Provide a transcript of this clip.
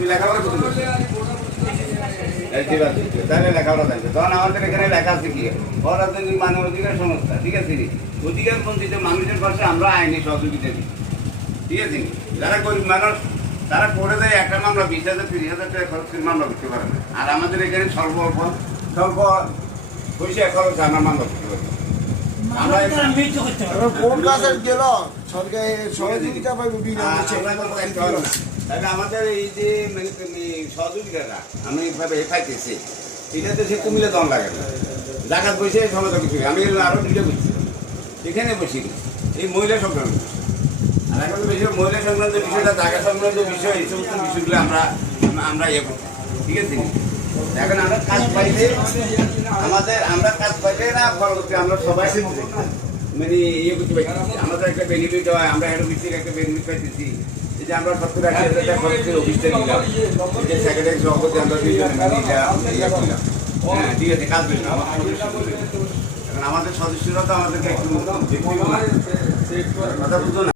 তুমি লেখাপড়া করতে পারছো? ঠিক আছে, তাহলে লেখাপড়া থাকবে। তখন আমাদের এখানে লেখা আছে কি রাজনৈতিক মানব অধিকার সংস্থা, ঠিক আছে, অধিকার বঞ্চিত মানুষের পাশে আমরা আইনি সহযোগিতা দিই, ঠিক আছে। যারা গরিব মানুষ তারা করে দেয় একটা মামলা 20,000 30,000 টাকা খরচ করে মামলা করতে পারে না। আর আমাদের এখানে স্বল্প পয়সা খরচ আমরা মামলা করতে পারি। কোন কাজে গেল সরকারি সহযোগিতা পাইব তাহলে আমাদের এই যে সহযোগিতাটা আমি এইভাবে পাইতেছি, এটাতে সে কুমিলে দম লাগে না। জায়গা বসে সমস্ত কিছু আমি আরো দুটো বুঝছি এখানে বসি এই মহিলা সংক্রান্ত। আর এখন বেশিরভাগ মহিলা সংক্রান্ত বিষয়টা, জায়গা সংক্রান্ত বিষয়, এই সমস্ত বিষয়গুলো আমরা ইয়ে করছি, ঠিক আছে। এখন আমরা কাজ পাইলে আমরা কাজ পাইলে না পরবর্তী আমরা সবাই মানে ইয়ে করতে পারছি, আমাদের একটা বেনিফিট হয়, আমরা একটা মিস্ত্রির একটা বেনিফিট পাইতেছি। এই যে আমরা 70-80,000 টাকা খরচের অফিসটা দিলাম, যে সেক্রেটারি সভাপতি আমরা দুইজনে দিলাম, হ্যাঁ ঠিক আছে, কাজ পেলাম। এখন আমাদের সদস্যরা তো আমাদেরকে একটু কথা বুঝো না।